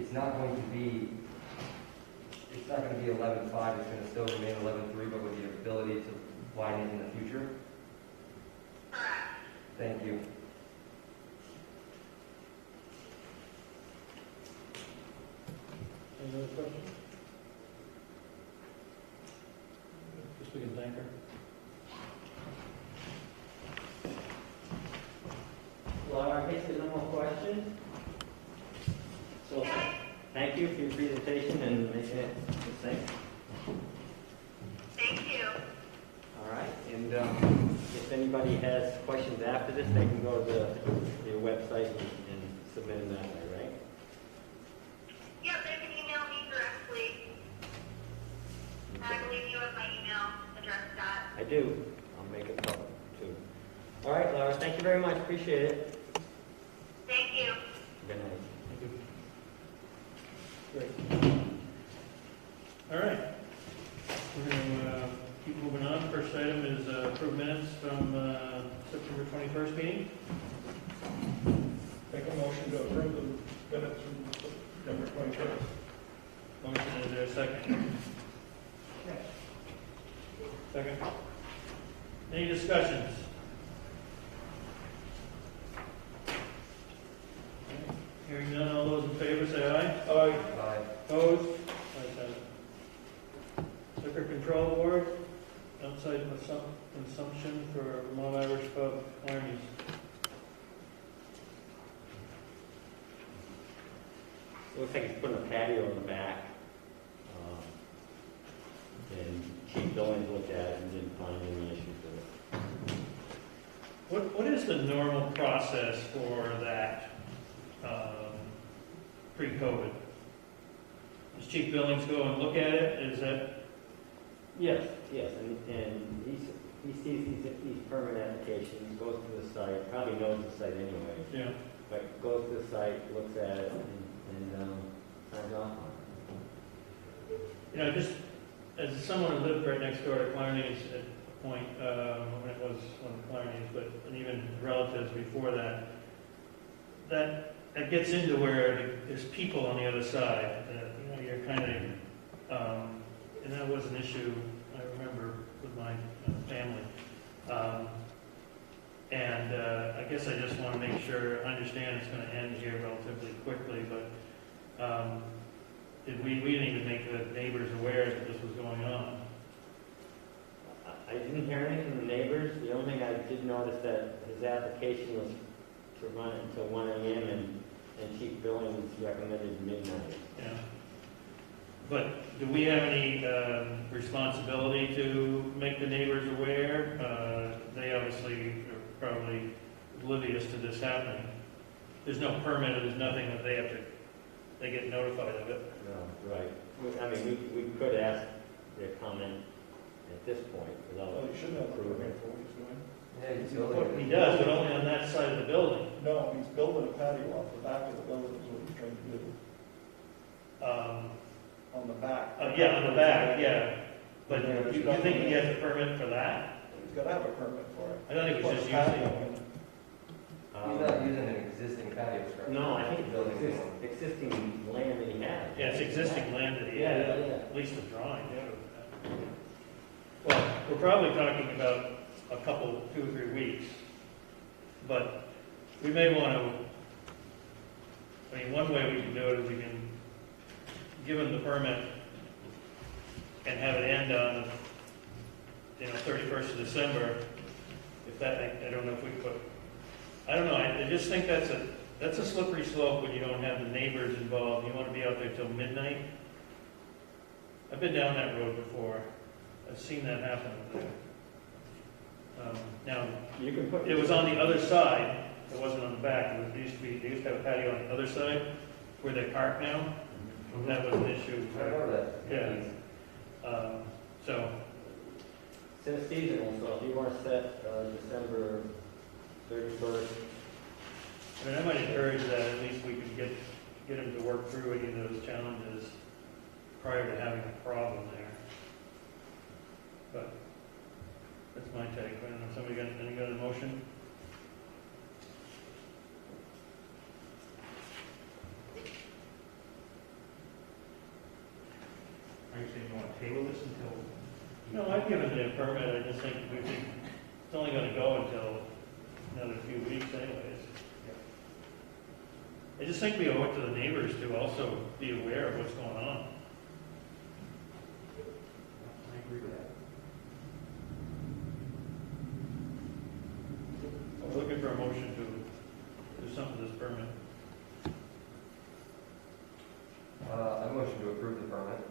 it's not going to be 11.5, it's going to still remain 11.3, but with the ability to widen it in the future? Correct. Thank you. Any other questions? Just we can thank her. Well, I guess there's no more questions. So, thank you for your presentation and making it succinct. Thank you. All right, and if anybody has questions after this, they can go to your website and submit them that way, right? Yep, they can email me directly. I believe you have my email address, Scott. I do. I'll make it public, too. All right, Laura, thank you very much. Appreciate it. Thank you. Good night. Great. All right. We're going to keep moving on. First item is approved minutes from September 21st meeting. Make a motion to approve the minutes from September 21st. Motion, is there a second? Second. Any discussions? Hearing none, all those in favor say aye. Aye. Opposed? Ayes have it. Liquor Control Board, outside consumption for Vermont Irish Pub, Arnie's. Looks like he's putting a patio in the back. And Chief Billings looked at it and didn't find any issues with it. What is the normal process for that pre-COVID? Does Chief Billings go and look at it? Is that? Yes, and he sees these permit applications, goes to the site, probably knows the site anyway, Yeah. but goes to the site, looks at it, and signs off on it. You know, just as someone who lived right next door to Clarny's at a point, when it was one of Clarny's, but and even relatives before that, that gets into where there's people on the other side. You know, you're kind of, and that was an issue I remember with my family. I guess I just want to make sure, understand it's going to end here relatively quickly, but we didn't even make the neighbors aware that this was going on. I didn't hear anything from the neighbors. The only thing I did notice that his application was to run it until 1 a.m. and Chief Billings recommended midnight. Yeah. But do we have any responsibility to make the neighbors aware? They obviously are probably oblivious to this happening. There's no permit, there's nothing that they get notified of it. No, right. I mean, we could ask their comment at this point without Well, you shouldn't have a approving. permit for what he's doing. Yeah, he's building. He does, but only on that side of the building. No, he's building a patio off the back of the building is what he's trying to do. On the back. Yeah, on the back, yeah. But you think he has a permit for that? He's got to have a permit for it. I don't think Put it's a just patio using. in. He's not using an existing patio structure. No, I think Building it's one. existing land that he has. Yeah, it's existing land that he Yeah, has, yeah, yeah. at least the drawing. Well, we're probably talking about a couple, 2 or 3 weeks. But we may want to, I mean, one way we can do it is we can give him the permit and have it end on, 31st of December. If that, I don't know if we put, I don't know, I just think that's a slippery slope when you don't have the neighbors involved. You want to be out there till midnight. I've been down that road before. I've seen that happen up there. Now, You can put. it was on the other side. It wasn't on the back. They used to have a patio on the other side where they park now. That was an issue. I know that. Yeah. So, It's seasonal, so if you want to set December 31st, I mean, I might encourage that at least we could get them to work through any of those challenges prior to having a problem there. But that's my take. I don't know, somebody got a motion? No, I've given it a permit, I just think it's only gonna go until another few weeks anyways. I just think we owe it to the neighbors to also be aware of what's going on. I agree with that. I'm looking for a motion to do something with this permit. I motion to approve the permit.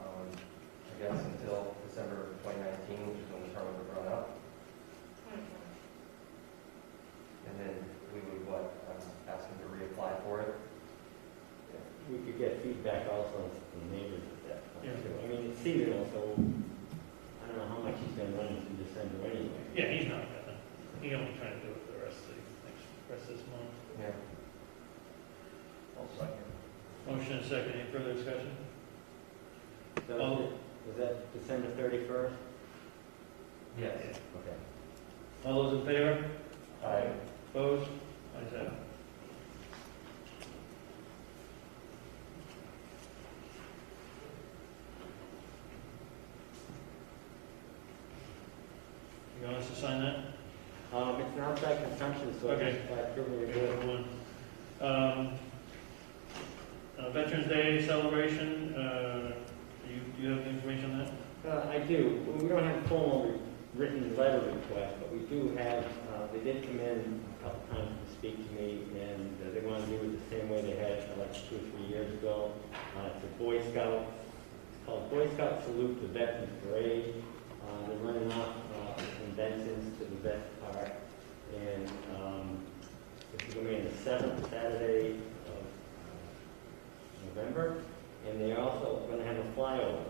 I guess until December 2019, which is when the permit was run up. And then we would, ask them to reapply for it? We could get feedback also from the neighbors at that point Yeah. too. I mean, it's seasonal, so I don't know how much he's gonna run into December anyway. Yeah, he's not gonna, he only trying to do it for the rest of this month. Yeah. I'll second. Motion and second, any further discussion? So Oh. was that December 31st? Yes. Okay. All those in favor? Aye. Opposed? Ayes have it. You want us to sign that? It's an outside consumption, so Okay. it's really Okay, good. everyone. Veterans Day celebration, do you have the information on that? I do. We don't have a formal written letter request, but we do have, they did come in a couple times to speak to me, and they want to do it the same way they had like 2 or 3 years ago. It's a Boy Scout, it's called Boy Scout Salute to Veterans Parade. They're running off from Benson's to the Vet Park, and it's going to be on the 7th Saturday of November, and they're also going to have a flyover,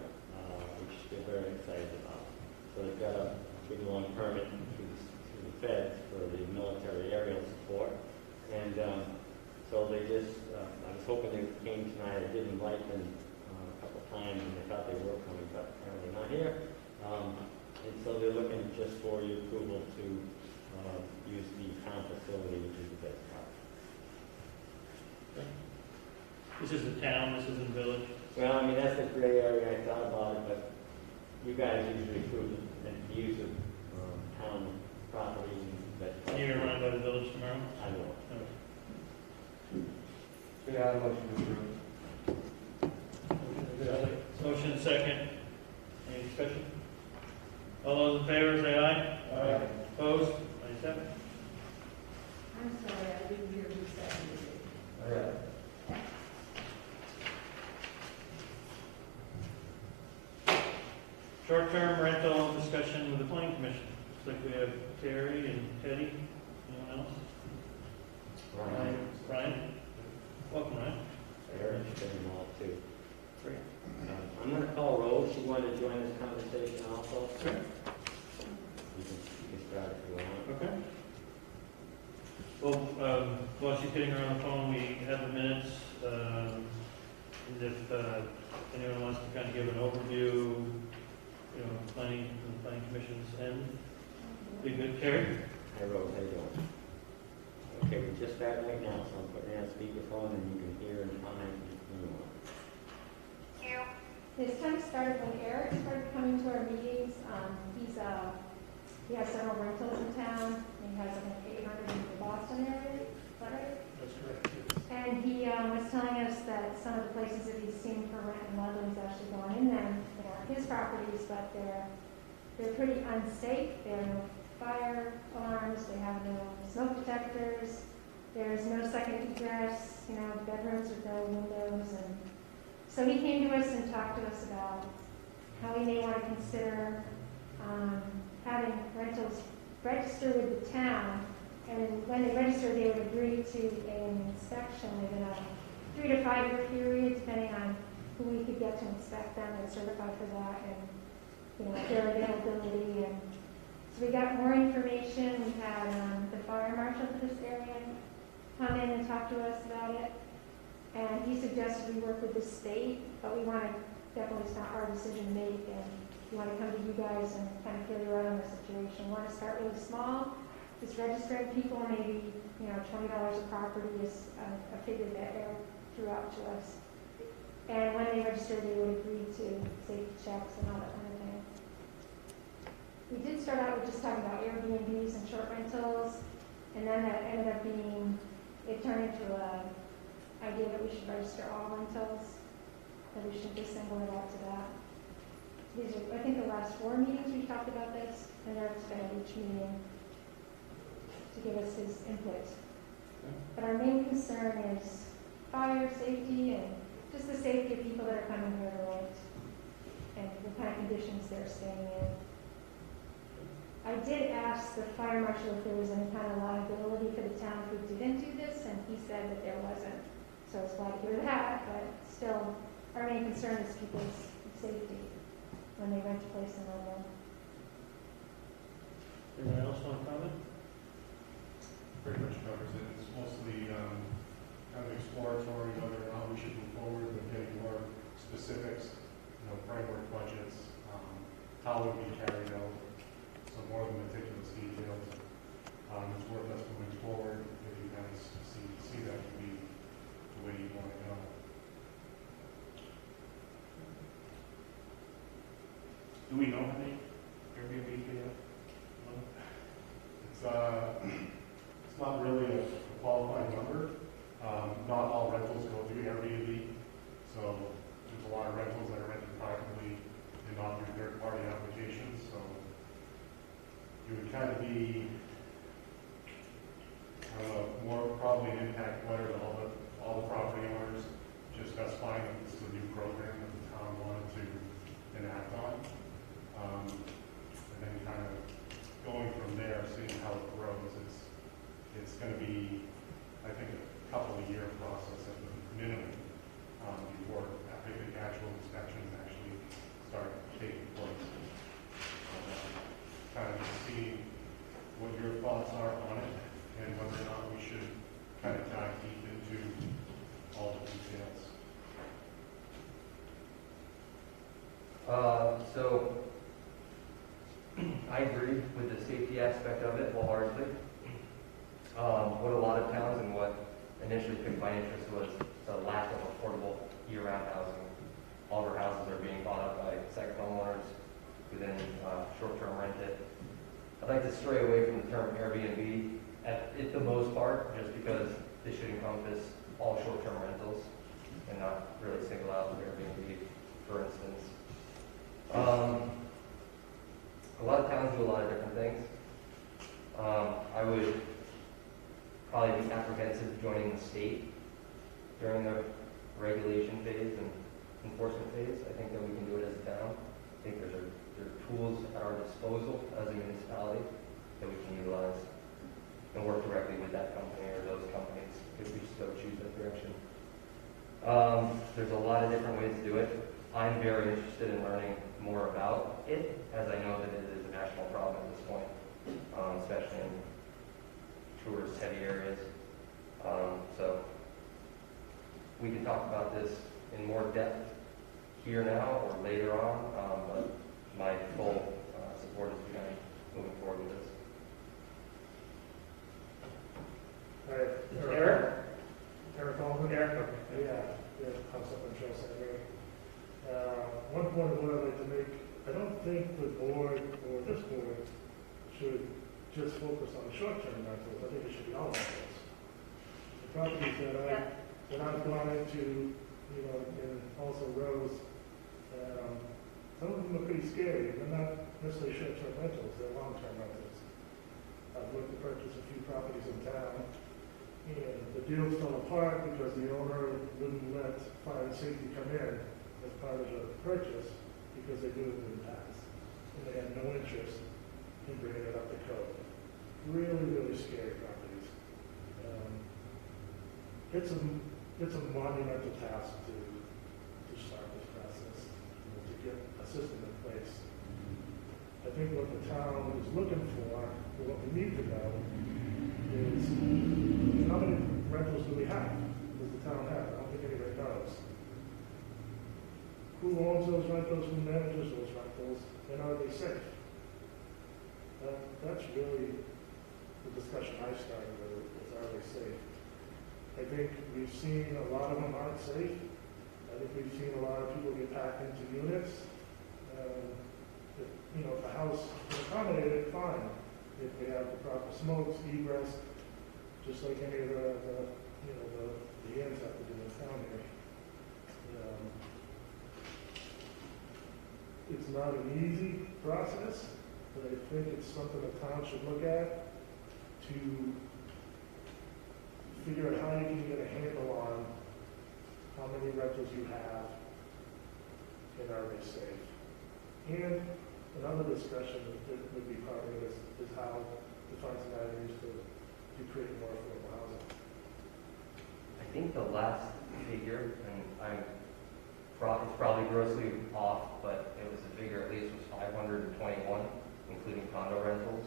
which they're very excited about. So they've got a big long permit through the feds for the military aerial support, and so they just, I was hoping they came tonight. I did invite them a couple of times, and they thought they were coming, but apparently not here. And so they're looking just for your approval to use the town facility, which is the best part. This is the town, this isn't the village. Well, I mean, that's a gray area. I thought about it, but you guys usually approve the use of town property and that. You're gonna run by the village tomorrow? I will. Yeah, I motion to approve. Motion second. Any discussion? All those in favor say aye. Aye. Opposed? Ayes have it. I'm sorry, I didn't hear who seconded it. All right. Short-term rental discussion with the planning commission. Looks like we have Terry and Teddy. Anyone else? Ryan, Brian? Welcome, Ryan. they're interested in all too. Great. I'm going to call Rose. She wanted to join this conversation also. Sure. You can start if you want. Okay. Well, while she's getting her on the phone, we have the minutes. And if anyone wants to kind of give an overview, planning commission's end, be good. Terry? Hi, Rose. How you doing? Okay, we're just starting right now, so I'm putting in a speakerphone and you can hear and comment if you want. This kind of started when Eric started coming to our meetings. He has several rentals in town. He has, I think, 800 in the Boston area. Is that right? That's correct. And he was telling us that some of the places that he's seen for rent in London, he's actually gone in them. They are his properties, but they're pretty unsafe. There are no fire alarms. They have no smoke detectors. There's no second egress. Bedrooms with no windows. And so he came to us and talked to us about how we may want to consider having rentals register with the town, and when they register, they would agree to an inspection within a 3 to 5 year period, depending on who we could get to inspect them and certify for that, and their availability. And so we got more information. We had the fire marshal for this area come in and talk to us about it, and he suggested we work with the state, but we want to definitely, it's not our decision to make, and we want to come to you guys and kind of feel you out on the situation. We want to start really small, just registering people, maybe $20 a property is a figure that Eric threw out to us. And when they register, they would agree to safety checks and all that kind of thing. We did start out with just talking about Airbnbs and short rentals, and then that ended up being, it turned into a idea that we should register all rentals, that we should just single it out to that. These are, I think, the last 4 meetings we talked about this, and Eric's been at each meeting to give us his input. But our main concern is fire safety and just the safety of people that are coming here to rent and the kind of conditions they're staying in. I did ask the fire marshal if there was any kind of liability for the town if we didn't do this, and he said that there wasn't. So I was glad to hear that, but still, our main concern is people's safety when they rent a place in Ludlow. Anyone else want to comment? Pretty much covers it. It's mostly kind of exploratory whether or not we should move forward with getting more specifics, framework budgets, how it would be carried out, so more than meticulous details. It's worth us moving forward if you guys see that to be the way you want to go. Do we know how many Airbnbs we have? It's not really a qualified number. Not all rentals go through Airbnb, so there's a lot of rentals that are rented privately and not through third-party applications, so it would kind of be, I don't know, more probably an impact letter to all the property owners, just specifying that this is a new program that the town wanted to enact on. And then kind of going from there, seeing how it grows. It's going to be, I think, a couple of year process at the minimum before I think actual inspections actually start taking place. Kind of just see what your thoughts are on it and whether or not we should kind of dive deep into all the details. So I agree with the safety aspect of it wholeheartedly. What a lot of towns and what initially piqued my interest was the lack of affordable year-round housing. All of our houses are being bought up by second homeowners who then short-term rent it. I'd like to stray away from the term Airbnb at the most part, just because this should encompass all short-term rentals and not really single out Airbnb, for instance. A lot of towns do a lot of different things. I would probably be apprehensive joining the state during the regulation phase and enforcement phase. I think that we can do it as a town. I think there are tools at our disposal as a municipality that we can utilize and work directly with that company or those companies if we so choose that direction. There's a lot of different ways to do it. I'm very interested in learning more about it, as I know that it is a national problem at this point, especially in tourist-heavy areas. So we can talk about this in more depth here now or later on, but my full support is behind moving forward with this. All right, Eric Baldwin. Yeah, comes up and shows that way. One point of what I'd like to make, I don't think the board or this board should just focus on the short-term rentals. I think it should be all rentals. The properties that I've gone into, and also Rose, some of them are pretty scary. They're not necessarily short-term rentals, they're long-term rentals. I've looked to purchase a few properties in town, and the deal fell apart because the owner wouldn't let fire and safety come in as part of the purchase because they knew it wouldn't pass. And they had no interest in bringing it up to code. Really, really scary properties. It's a monumental task to start this process, to get a system in place. I think what the town is looking for, or what we need to know, is how many rentals do we have? Does the town have? I don't think anybody knows. Who owns those rentals? Who manages those rentals? And are they safe? That's really the discussion I started with, is are they safe? I think we've seen a lot of them aren't safe. I think we've seen a lot of people get packed into units. If, you know, if the house can accommodate it, fine. If they have the proper smokes, egress, just like any of the inns have to do in town here. It's not an easy process, but I think it's something the town should look at to figure out how you can get a handle on how many rentals you have and are they safe. And another discussion that would be part of this is how to find some avenues to create more affordable housing. I think the last figure, and it's probably grossly off, but it was a figure at least was 521, including condo rentals,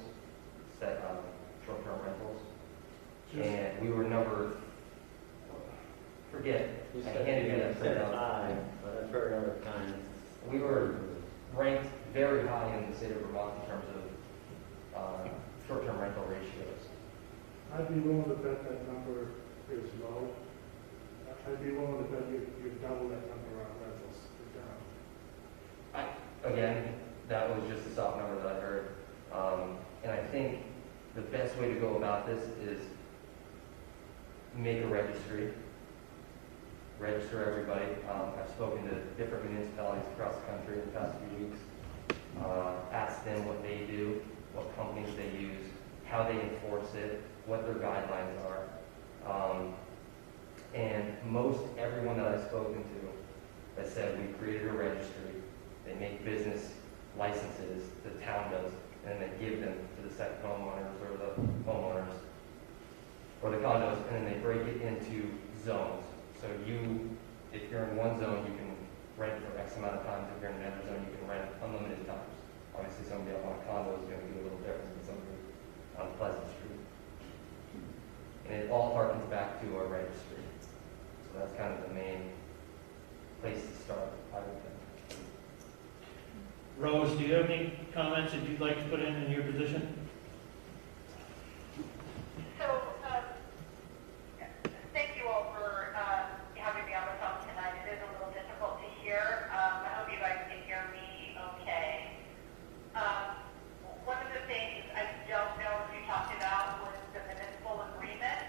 short-term rentals. And we were forget, You I said, handed you that said printout. 5, but I've heard other times. We were ranked very high in the state of Vermont in terms of short-term rental ratios. I'd be willing to bet that number is low. I'd be willing to bet you'd double that number on rentals. Again, that was just a soft number that I heard. And I think the best way to go about this is make a registry. Register everybody. I've spoken to different municipalities across the country in the past few weeks. Ask them what they do, what companies they use, how they enforce it, what their guidelines are. And most everyone that I've spoken to has said we created a registry. They make business licenses, the town does, and then they give them to the second homeowners or the homeowners or the condos, and then they break it into zones. So if you're in one zone, you can rent for X amount of times. If you're in another zone, you can rent unlimited times. Obviously, somebody up on a condo is going to be a little different than somebody on Pleasant Street. And it all harkens back to our registry. So that's kind of the main place to start, I would think. Rose, do you have any comments that you'd like to put in your position? So, thank you all for having me on the phone tonight. It is a little difficult to hear. I hope you guys can hear me okay. One of the things I don't know if you talked about was the municipal agreement.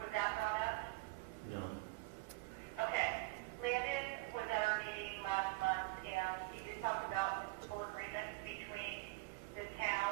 Was that brought up? No. Okay. Landon was at our meeting last month, and he did talk about municipal agreements between the town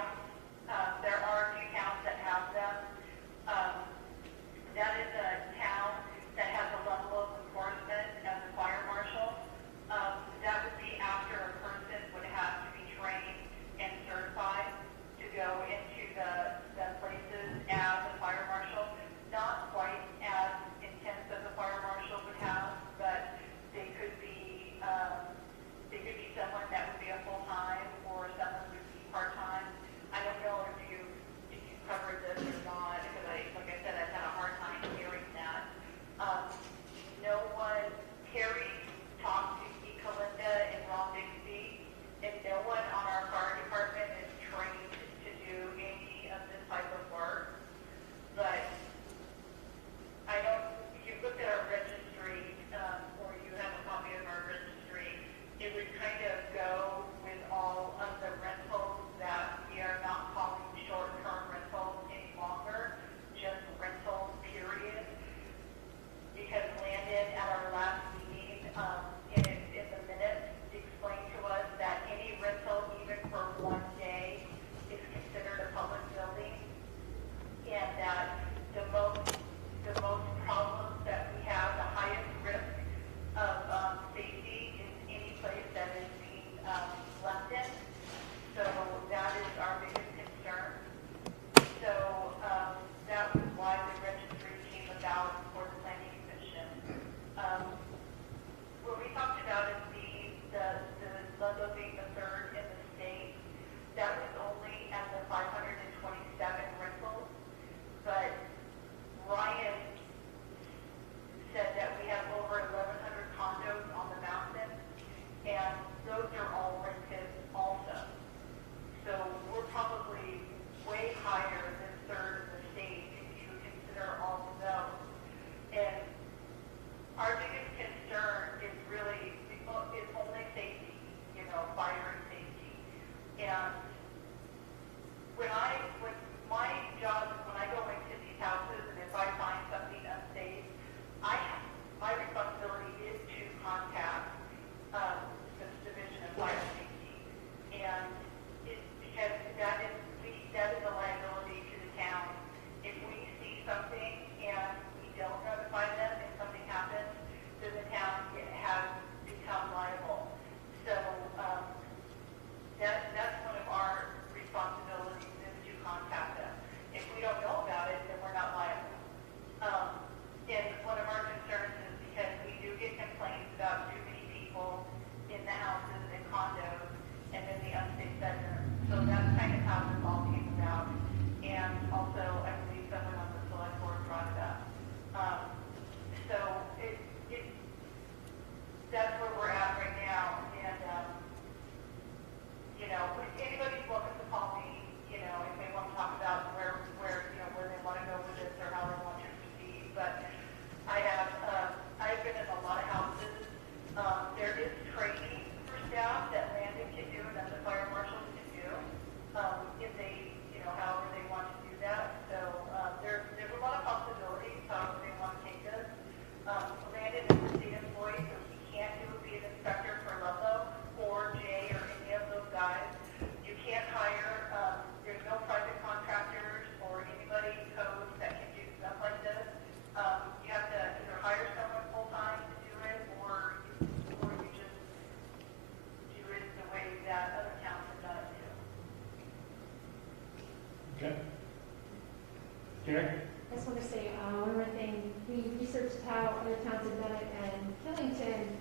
Karen? I just want to say, one more thing, we researched how other towns have done it, and Killington,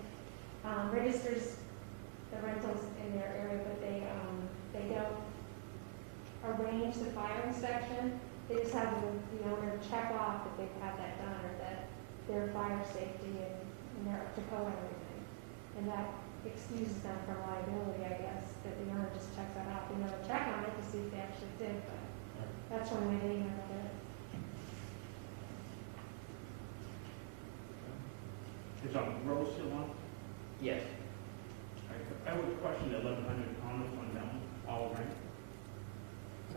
registers the rentals in their area, but they don't arrange the fire inspection. They just have the owner check off that they've had that done, or that their fire safety and they're up to code and everything. And that excuses them from liability, I guess, that the owner just checks that off. They never check on it to see if they actually did, but that's one way they never did it. Is on road still on? Yes. I would question the 1,100 comments on that one, all right.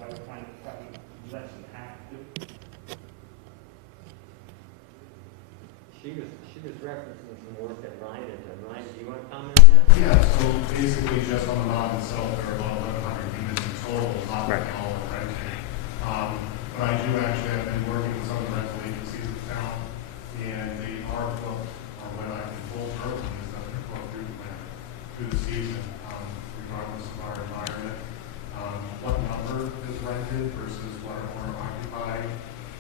I would find it probably less than half due. She was referencing some work that Ryan had done. Ryan, do you want to comment on that? Yeah, so basically just on the lot itself, there are about 1,100 units in total, not Right. all are rented. But I do actually have been working with some of the rental agencies in town, and they are booked, or what I've been told personally is that they're booked through the season, regardless of our environment. What number is rented versus what are occupied,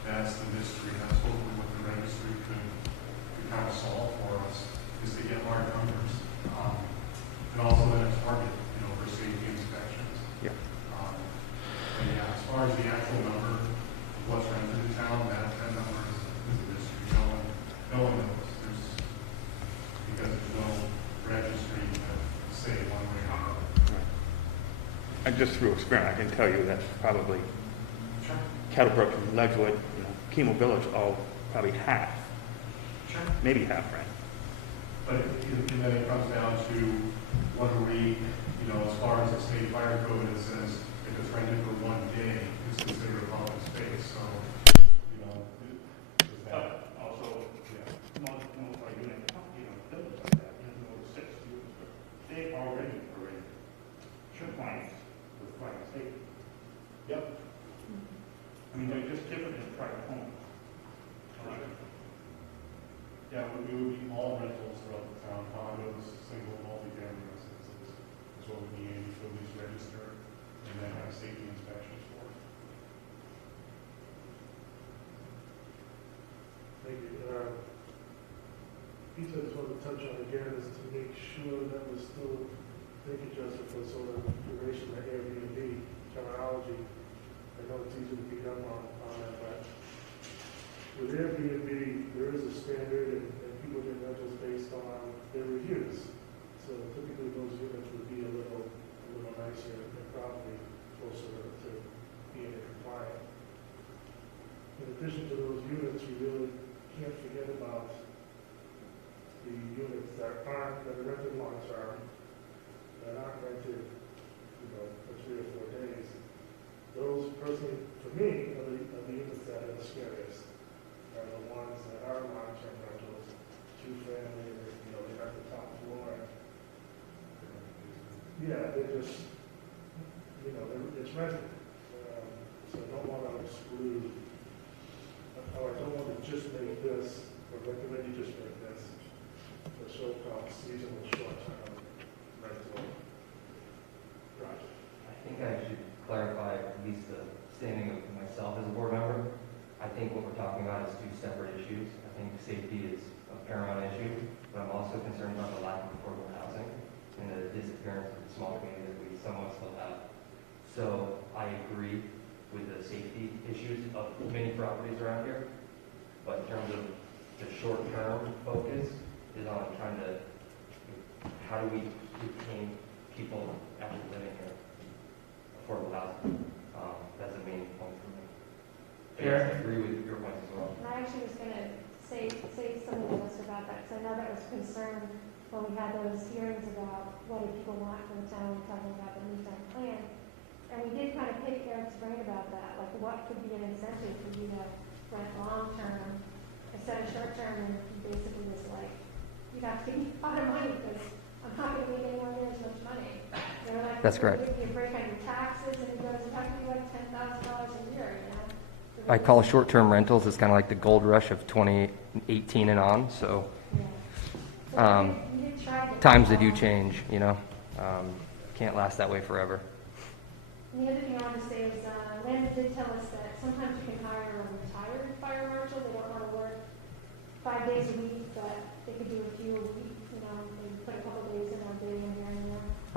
that's the mystery. That's hopefully what the registry could kind of solve for us, is to get hard numbers. And also then a target, for safety inspections. Yeah. But yeah, as far as the actual number of what's rented in town, that number is a mystery. No one knows. Because there's no registry to say one way or another. And just through experience, I can tell you that's probably Kettlebrook and Ledgewood, Chemo Village, all probably half, Sure. maybe half, right? But and then it comes down to what do we, as far as the state fire code, it says if it's rented for 1 day, it's considered a public space. So, is that Also, yeah. most like unit, buildings like that, six units, but they already are in compliance with fire safety. Yep. I mean, they're just different than private homes. Yeah, we would be all rentals throughout the town, condos, single, multi-family residences. That's what we need, utilities register, and then have safety inspections for. Thank you. Piece I just wanted to touch on again is to make sure that we're still thinking just for sort of duration of Airbnb terminology. I know it's easy to beat up on it, but with Airbnb, there is a standard and people get rentals based on their reviews. So typically those units would be a little nicer and probably closer to being compliant. In addition to those units, we really can't forget about the units that are rented long term, that aren't rented, for 3 or 4 days. Those personally, for me, are the units that are the scariest. Are the ones that are long-term rentals, 2-family, they got the top floor. Yeah, they're just, it's rented. So I don't want to exclude, or I don't want to just make this, or recommend you just make this, the so-called seasonal short-term rental project. I think I should clarify at least the standing of myself as a board member. I think what we're talking about is 2 separate issues. I think safety is a paramount issue, but I'm also concerned about the lack of affordable housing and the disappearance of the small communities that we somewhat still have. So I agree with the safety issues of many properties around here, but in terms of the short-term focus is on trying to, how do we retain people actually living here, affordable housing. That's the main point for me. But yes, I agree with your points as well. And I actually was going to say something to us about that, because I know that was concerned when we had those hearings about what do people want from the town, talking about the new town plan. And we did kind of pick Eric's brain about that, like what could be an incentive for you to rent long-term instead of short-term, and he basically was like, you have to give me a lot of money because I'm not going to make anywhere near as much money. Like, That's correct. Give you a break on your taxes, and he goes, it has to be like $10,000 a year, I call short-term rentals is kind of like the gold rush of 2018 and on, so Yeah. You did try to- times they do change, can't last that way forever. And the other thing I wanted to say is, Landon did tell us that sometimes you can hire a retired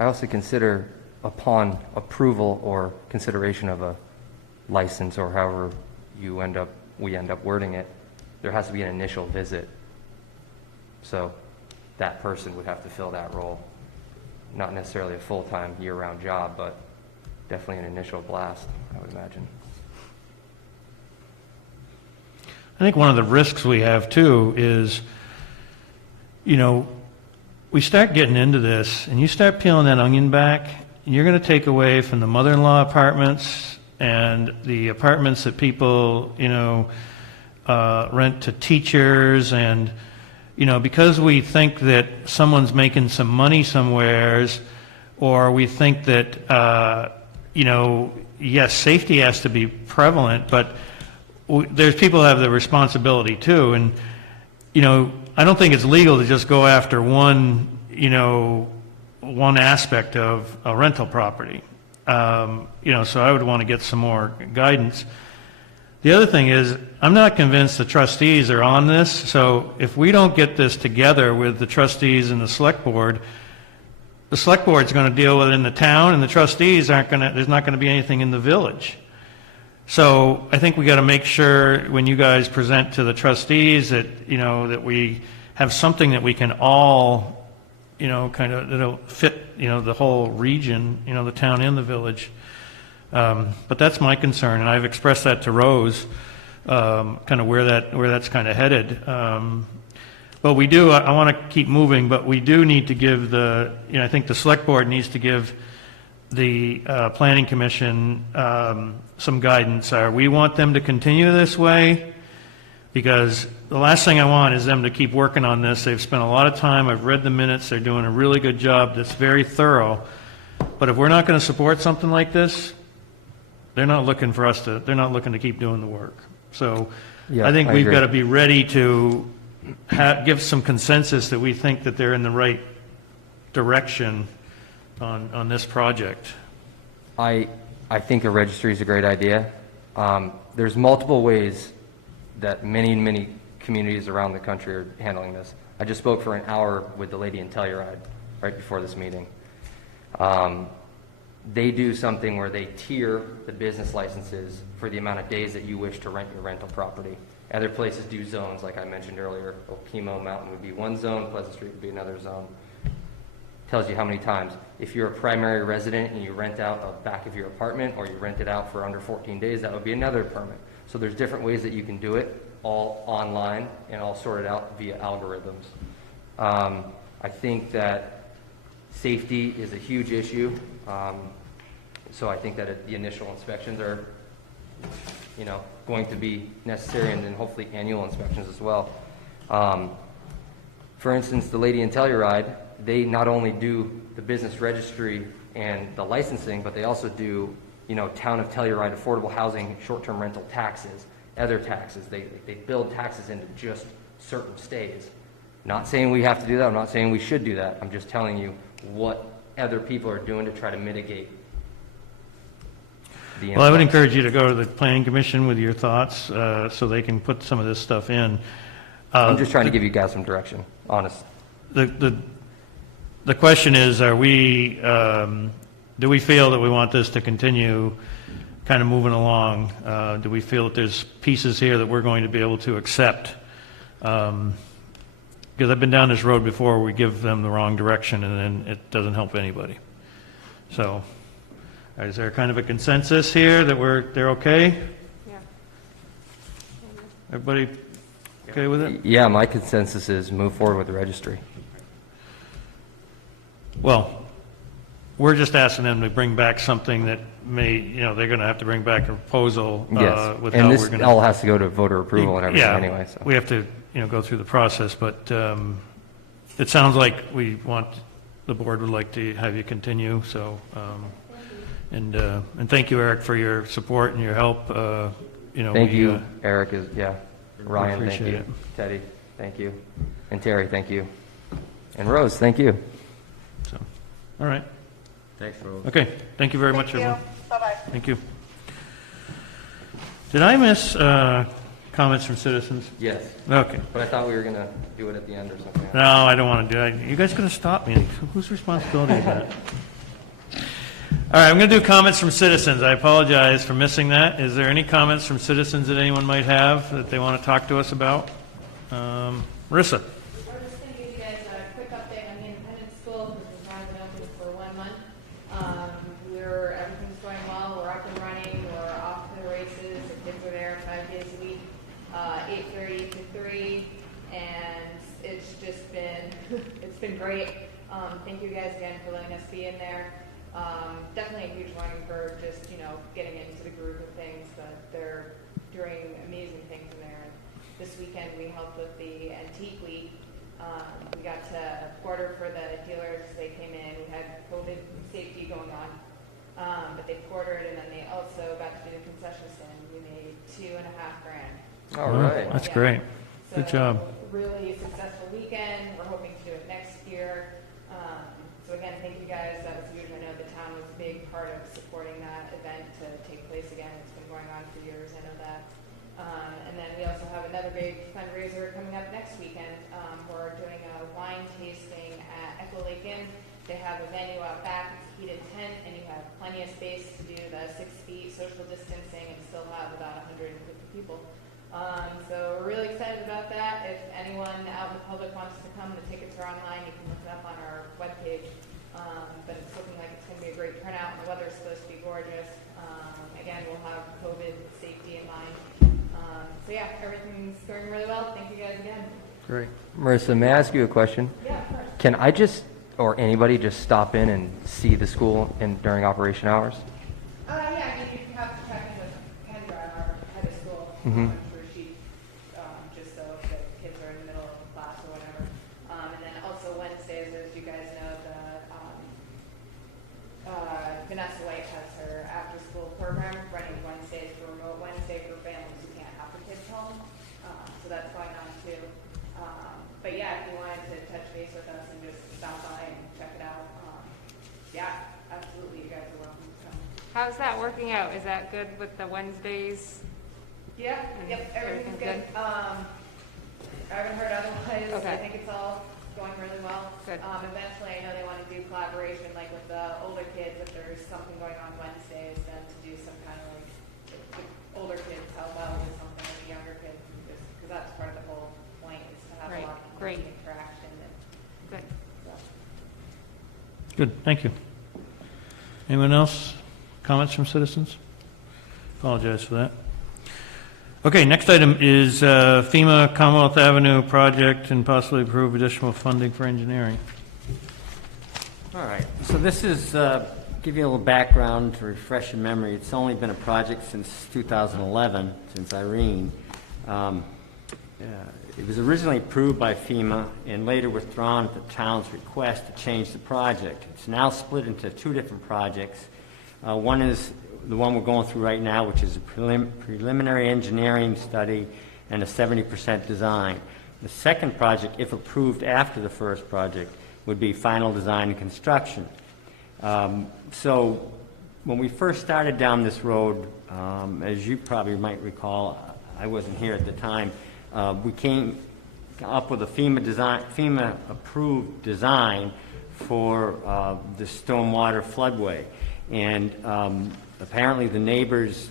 I also consider upon approval or consideration of a license or however we end up wording it, there has to be an initial visit. So that person would have to fill that role. Not necessarily a full-time, year-round job, but definitely an initial blast, I would imagine. I think one of the risks we have too is, you know, we start getting into this and you start peeling that onion back, and you're going to take away from the mother-in-law apartments and the apartments that people, you know, rent to teachers, and, you know, because we think that someone's making some money somewheres, or we think that, you know, yes, safety has to be prevalent, but there's people who have the responsibility too. And, you know, I don't think it's legal to just go after one, you know, one aspect of a rental property. You know, so I would want to get some more guidance. The other thing is, I'm not convinced the trustees are on this, so if we don't get this together with the trustees and the select board, the select board's going to deal with it in the town, and the trustees aren't going to, there's not going to be anything in the village. So I think we got to make sure when you guys present to the trustees that, you know, that we have something that we can all, you know, kind of, that'll fit, you know, the whole region, you know, the town and the village. But that's my concern, and I've expressed that to Rose, kind of where that's kind of headed. But we do, I want to keep moving, but we do need to give the, you know, I think the select board needs to give the planning commission some guidance. We want them to continue this way, because the last thing I want is them to keep working on this. They've spent a lot of time. I've read the minutes. They're doing a really good job that's very thorough. But if we're not going to support something like this, they're not looking for us to, they're not looking to keep doing the work. So Yeah, I think I we've agree. got to be ready to give some consensus that we think that they're in the right direction on this project. I think a registry is a great idea. There's multiple ways that many communities around the country are handling this. I just spoke for an hour with the lady in Telluride right before this meeting. They do something where they tier the business licenses for the amount of days that you wish to rent your rental property. Other places do zones, like I mentioned earlier. Okemo Mountain would be one zone, Pleasant Street would be another zone. Tells you how many times. If you're a primary resident and you rent out a back of your apartment, or you rent it out for under 14 days, that would be another permit. So there's different ways that you can do it, all online and all sorted out via algorithms. I think that safety is a huge issue. So I think that the initial inspections are, you know, going to be necessary, and then hopefully annual inspections as well. For instance, the lady in Telluride, they not only do the business registry and the licensing, but they also do, you know, town of Telluride affordable housing, short-term rental taxes, other taxes. They build taxes into just certain stays. Not saying we have to do that. I'm not saying we should do that. I'm just telling you what other people are doing to try to mitigate the Well, I would impacts. encourage you to go to the planning commission with your thoughts, so they can put some of this stuff in. I'm just trying to give you guys some direction, honest. The question is, are we, do we feel that we want this to continue kind of moving along? Do we feel that there's pieces here that we're going to be able to accept? Because I've been down this road before, we give them the wrong direction and then it doesn't help anybody. So, is there kind of a consensus here that they're okay? Yeah. Everybody okay with it? Yeah, my consensus is move forward with the registry. Well, we're just asking them to bring back something that may, you know, they're going to have to bring back a proposal Yes, with how and we're this going to. all has to go to voter approval and everything Yeah, anyway, so. we have to, you know, go through the process, but it sounds like the board would like to have you continue, so, and thank you, Eric, for your support and your help, you know. Thank we, you, Eric, Ryan, thank appreciate you, it. Teddy, thank you, and Terry, thank you, and Rose, thank you. So, all right, Thanks, Rose. okay, thank you very much, Thank you. everyone. Bye-bye. Thank you. Did I miss comments from citizens? Yes, Okay. but I thought we were gonna do it at the end or something. No, I don't want to do it. You guys could have stopped me. Whose responsibility is that? All right, I'm going to do comments from citizens. I apologize for missing that. Is there any comments from citizens that anyone might have that they want to talk to us about? Marissa? We're just going to give you guys a quick update on the independent school, which has now been open for 1 month. Everything's going well, we're up and running, we're off to the races, the kids are there 5 days a week, 8:30 to 3, and it's just been, it's been great. Thank you guys again for letting us be in there. Definitely a huge learning curve, just, getting into the groove of things, but they're doing amazing things in there. This weekend we helped with the antique week. We got to quarter for the dealers as they came in. We had COVID safety going on, but they quartered, and then they also got to do the concession stand. We made $2.5 grand. All right. That's Yeah. great. Good job. Really successful weekend. We're hoping to do it next year. So again, thank you guys. That was huge. I know the town was a big part of supporting that event to take place again. It's been going on for years. I know that. And then we also have another big fundraiser coming up next weekend. We're doing a wine tasting at Echo Lake Inn. They have a venue out back. It's a heated tent, and you have plenty of space to do the 6 feet social distancing and still have about 150 people. So we're really excited about that. If anyone out in the public wants to come, the tickets are online. You can look it up on our webpage. But it's looking like it's going to be a great turnout, and the weather's supposed to be gorgeous. Again, we'll have COVID safety in mind. So yeah, everything's going really well. Thank you guys again. Great. Marissa, may I ask you a question? Yeah, of course. Can I just, or anybody, just stop in and see the school during operation hours? Yeah, I mean, you have to check in with Kendra, our head of school. Mhm. I'm sure she, just so the kids are in the middle of class or whatever. And then also Wednesdays, as you guys know, Vanessa White has her after-school program running Wednesdays for Remote Wednesday for families who can't have their kids home. So that's going on too. But yeah, if you wanted to touch base with us and just stop by and check it out, yeah, absolutely, you guys are welcome to come. How's that working out? Is that good with the Wednesdays? Yep, everything's good. Everything's I haven't heard otherwise. Okay. I think it's all going really well. Good. Eventually, I know they want to do collaboration, like with the older kids, if there's something going on Wednesdays, then to do some kind of like, the older kids help out with something with the younger kids, because that's part of the whole point, is to have Right. a lot of Great. community interaction. And, Good. so. Good, thank you. Anyone else? Comments from citizens? Apologize for that. Okay, next item is FEMA Commonwealth Avenue project and possibly approve additional funding for engineering. All right, so this is, give you a little background to refresh your memory. It's only been a project since 2011, since Irene. It was originally approved by FEMA and later withdrawn at the town's request to change the project. It's now split into 2 different projects. One is the one we're going through right now, which is a preliminary engineering study and a 70% design. The second project, if approved after the first project, would be final design and construction. So when we first started down this road, as you probably might recall, I wasn't here at the time, we came up with a FEMA approved design for the stormwater floodway. And apparently the neighbors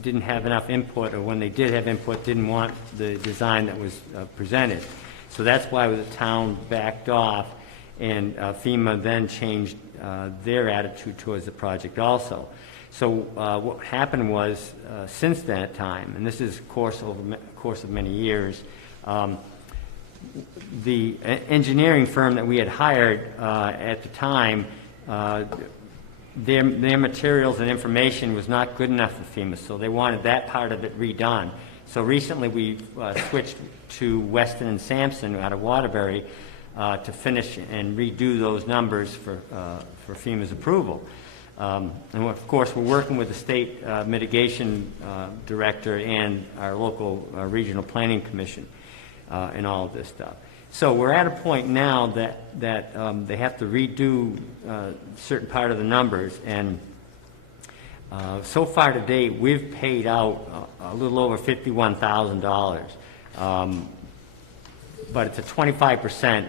didn't have enough input, or when they did have input, didn't want the design that was presented. So that's why the town backed off, and FEMA then changed their attitude towards the project also. So what happened was, since that time, and this is course of many years, the engineering firm that we had hired at the time, their materials and information was not good enough for FEMA, so they wanted that part of it redone. So recently we switched to Weston and Sampson out of Waterbury to finish and redo those numbers for FEMA's approval. And of course we're working with the state mitigation director and our local regional planning commission in all of this stuff. So we're at a point now that they have to redo a certain part of the numbers, and so far to date, we've paid out a little over $51,000, but it's a 25%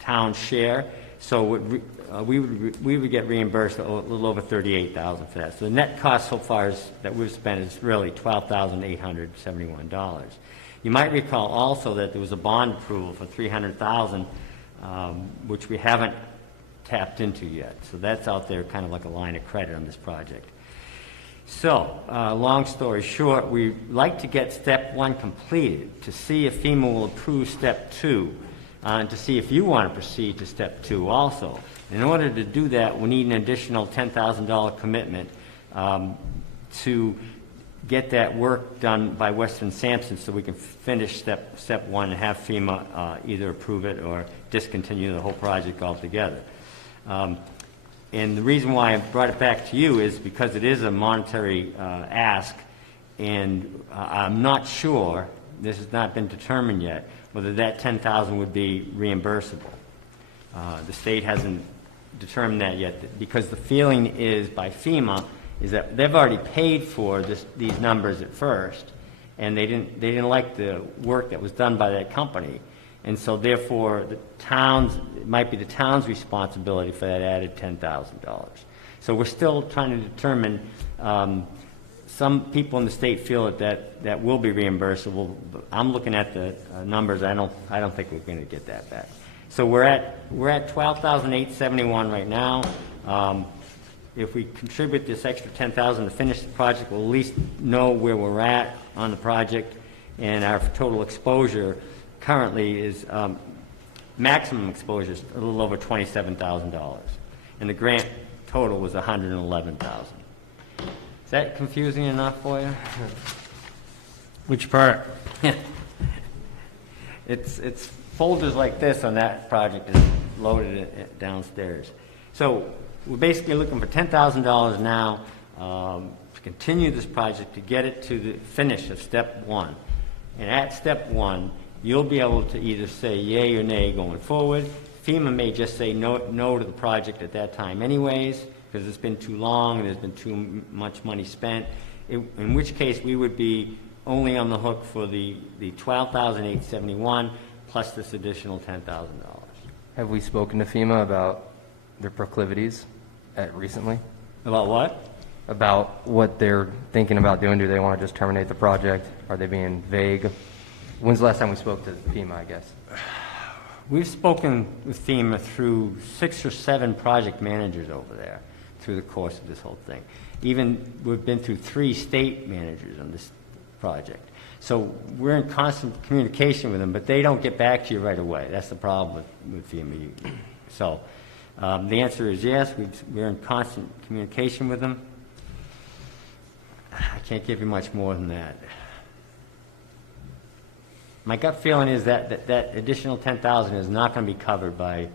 town share, So we would get reimbursed a little over $38,000 for that. So the net cost so far that we've spent is really $12,871. You might recall also that there was a bond approval for $300,000, which we haven't tapped into yet. So that's out there kind of like a line of credit on this project. So, long story short, we'd like to get step 1 completed to see if FEMA will approve step 2, and to see if you want to proceed to step 2 also. In order to do that, we need an additional $10,000 commitment to get that work done by Weston Sampson so we can finish step 1 and have FEMA either approve it or discontinue the whole project altogether. And the reason why I brought it back to you is because it is a monetary ask, and I'm not sure, this has not been determined yet, whether that $10,000 would be reimbursable. The state hasn't determined that yet, because the feeling is by FEMA is that they've already paid for these numbers at first, and they didn't like the work that was done by that company. And so therefore, it might be the town's responsibility for that added $10,000. So we're still trying to determine, some people in the state feel that will be reimbursable, but I'm looking at the numbers, I don't think we're going to get that back. So we're at $12,871 right now. If we contribute this extra $10,000 to finish the project, we'll at least know where we're at on the project, and our total exposure currently is, maximum exposure is a little over $27,000, and the grant total was $111,000. Is that confusing enough for you? Which part? It's folders like this on that project is loaded downstairs. So we're basically looking for $10,000 now to continue this project, to get it to the finish of step 1. And at step 1, you'll be able to either say yay or nay going forward. FEMA may just say no to the project at that time anyways, because it's been too long and there's been too much money spent, in which case we would be only on the hook for the $12,871 plus this additional $10,000. Have we spoken to FEMA about their proclivities recently? About what? About what they're thinking about doing? Do they want to just terminate the project? Are they being vague? When's the last time we spoke to FEMA, I guess? We've spoken with FEMA through 6 or 7 project managers over there through the course of this whole thing. Even we've been through 3 state managers on this project. So we're in constant communication with them, but they don't get back to you right away. That's the problem with FEMA. So the answer is yes, we're in constant communication with them. I can't give you much more than that. My gut feeling is that additional $10,000 is not going to be covered by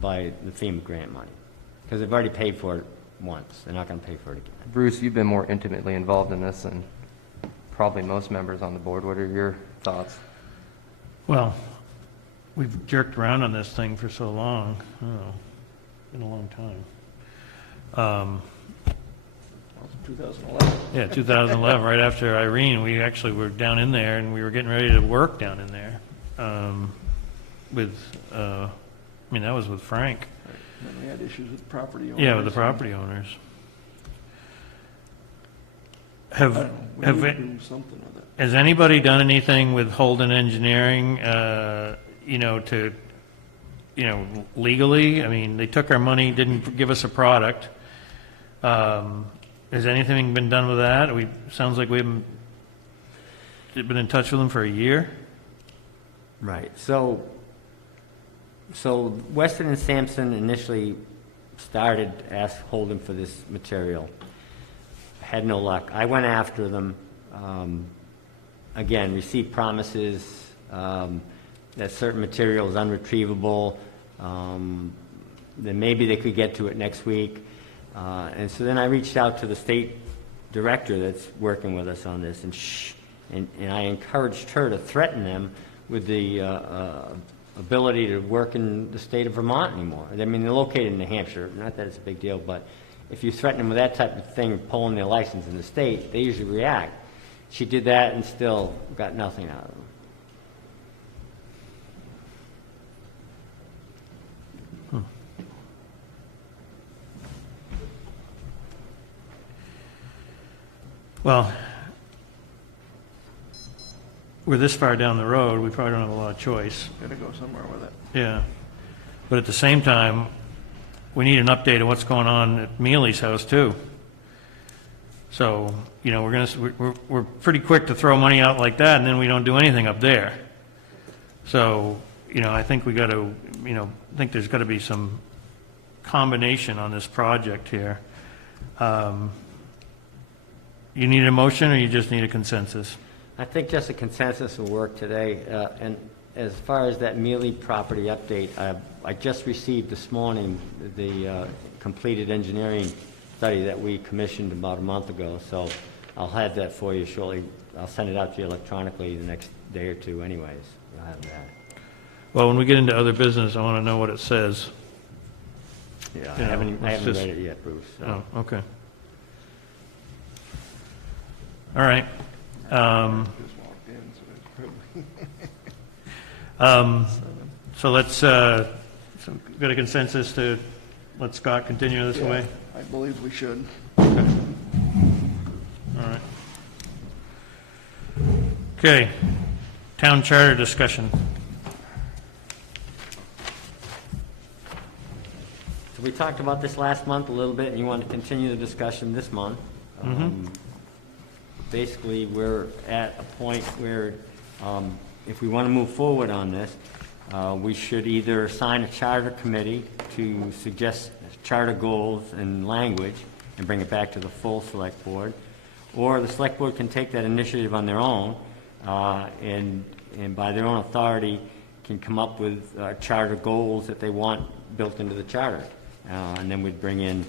the FEMA grant money, because they've already paid for it once. They're not going to pay for it again. Bruce, you've been more intimately involved in this than probably most members on the board. What are your thoughts? Well, we've jerked around on this thing for so long. Oh, been a long time. 2011. Yeah, 2011, right after Irene, we actually were down in there, and we were getting ready to work down in there that was with Frank. And we had issues with property owners. Yeah, with the property owners. Has anybody done anything with Holden Engineering, legally? I mean, they took our money, didn't give us a product. Has anything been done with that? Sounds like we haven't been in touch with them for a year. Right. So Weston and Sampson initially started to ask Holden for this material. Had no luck. I went after them. Again, received promises that certain material is unretrievable. That maybe they could get to it next week. And so then I reached out to the state director that's working with us on this, and I encouraged her to threaten them with the ability to work in the state of Vermont anymore. I mean, they're located in New Hampshire. Not that it's a big deal, but if you threaten them with that type of thing, pulling their license in the state, they usually react. She did that and still got nothing out of them. Well, we're this far down the road, we probably don't have a lot of choice. Gotta go somewhere with it. Yeah. But at the same time, we need an update of what's going on at Mealy's house too. So, you know, we're pretty quick to throw money out like that, and then we don't do anything up there. So, you know, I think we got to, you know, I think there's got to be some combination on this project here. You need a motion, or you just need a consensus? I think just a consensus will work today. And as far as that Mealy property update, I just received this morning the completed engineering study that we commissioned about a month ago, so I'll have that for you shortly. I'll send it out to you electronically the next day or two anyways. You'll have that. Well, when we get into other business, I want to know what it says. Yeah, You I know, haven't it's just- read it yet, Bruce. So. Oh, okay. All right. Just walked in, so it's probably So let's, so got a consensus to let Scott continue this Yeah. way? I believe we should. All right. Okay, town charter discussion. So we talked about this last month a little bit, and you want to continue the discussion this month. Basically, we're at a point where if we want to move forward on this, we should either assign a charter committee to suggest charter goals and language and bring it back to the full select board, or the select board can take that initiative on their own and by their own authority can come up with charter goals that they want built into the charter. And then we'd bring in,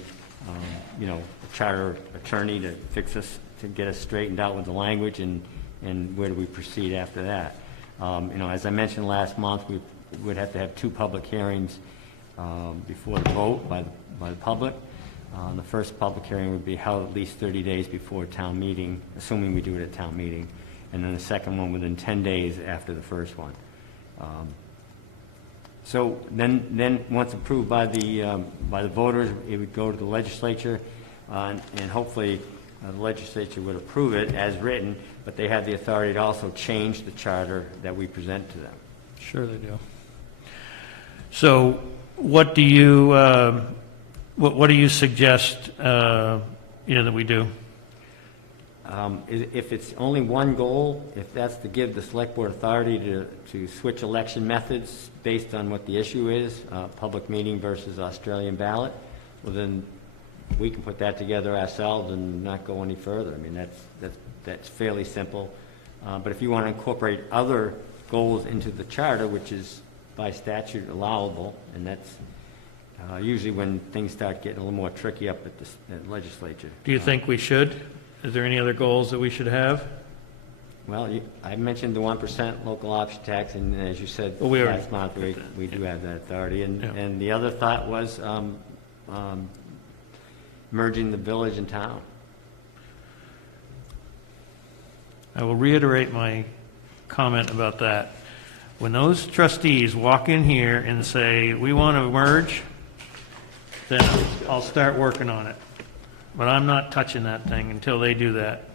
you know, a charter attorney to fix us, to get us straightened out with the language, and where do we proceed after that. You know, as I mentioned last month, we would have to have 2 public hearings before the vote by the public. The first public hearing would be held at least 30 days before town meeting, assuming we do it at town meeting, and then the second one within 10 days after the first one. So then once approved by the voters, it would go to the legislature, and hopefully the legislature would approve it as written, but they have the authority to also change the charter that we present to them. Sure they do. So what do you, what do you suggest, you know, that we do? If it's only one goal, if that's to give the select board authority to switch election methods based on what the issue is, public meeting versus Australian ballot, well then we can put that together ourselves and not go any further. I mean, that's fairly simple. But if you want to incorporate other goals into the charter, which is by statute allowable, and that's usually when things start getting a little more tricky up at the legislature. Do you think we should? Is there any other goals that we should have? Well, I mentioned the 1% local option tax, and as you said Well, we already last month, we do have that authority. And, Yeah. and the other thought was merging the village and town. I will reiterate my comment about that. When those trustees walk in here and say, we want to merge, then I'll start working on it. But I'm not touching that thing until they do that.